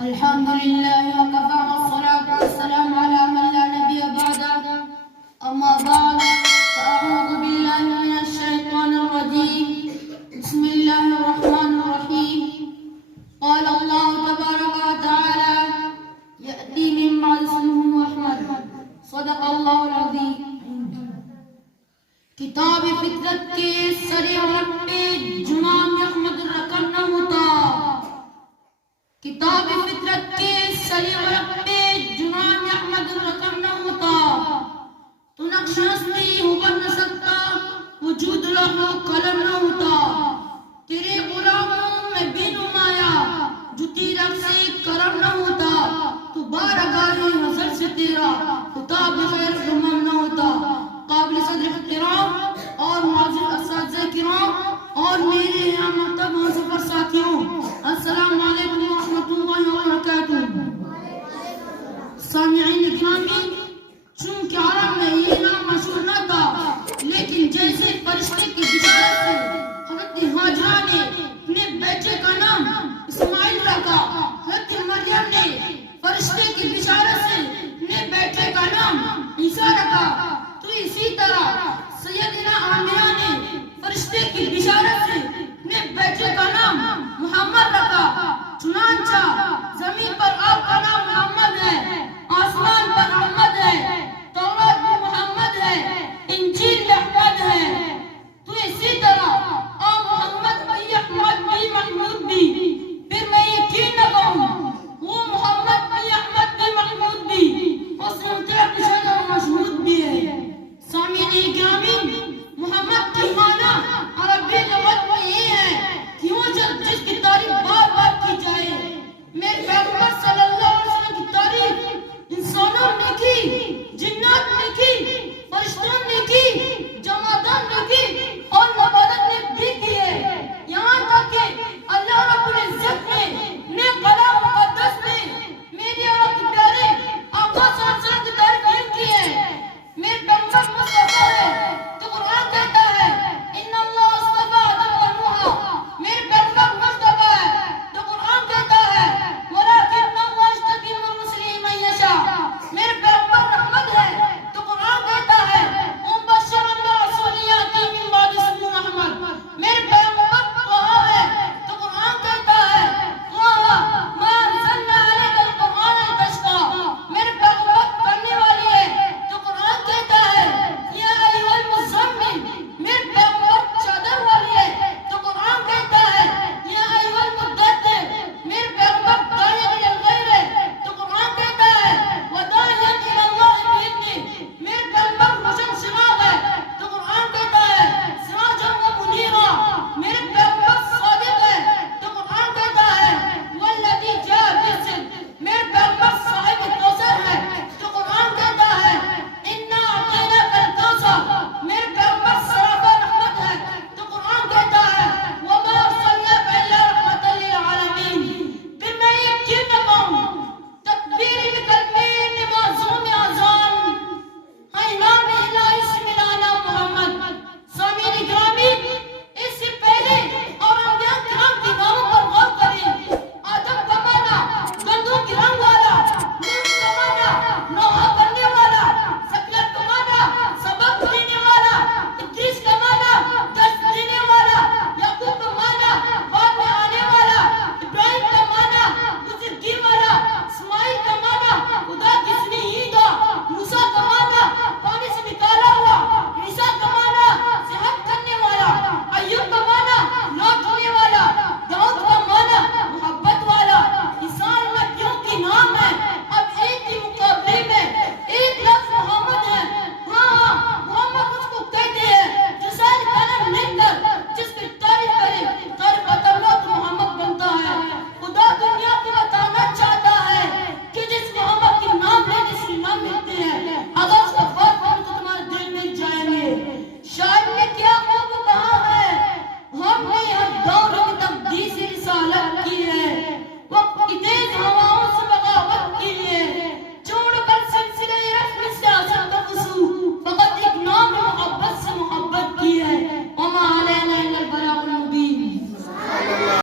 الحمد لله وكفى والصلاة والسلام على من لا نبي بعده. أما بعد فأعوذ بالله من الشيطان الرجيم. بسم الله الرحمن الرحيم. قال الله تبارك وتعالى يأتي من بعد اسمه أحمد. صدق الله العظيم. کتاب فطرت کے سر عرب پہ جناب احمد رقم نہ ہوتا. کتاب فطرت کے سر عرب پہ جناب احمد رقم نہ ہوتا. تو نقش ہستی ہو بن نہ سکتا، وجود لوح قلم نہ ہوتا. تیرے غلاموں میں بے نمایا جو تیرک سے کرم نہ ہوتا. تو بارگاہ نظر سے تیرا خطاب خیر غمم نہ ہوتا. قابل صدر احترام اور معزز اساتذہ کرام اور میرے یہاں محترم سفر ساتھیوں، السلام علیکم ورحمۃ اللہ وبرکاتہ. سامعین گرامی، چونکہ عرب میں یہ نام مشہور نہ تھا، لیکن جیسے فرشتے کی بشارت سے حضرت ہاجرہ نے اپنے بیٹے کا نام اسماعیل رکھا، حضرت مریم نے فرشتے کی بشارت سے اپنے بیٹے کا نام عیسیٰ رکھا. تو اسی طرح سیدنا آمنہ نے فرشتے کی بشارت سے اپنے بیٹے کا نام محمد رکھا. چنانچہ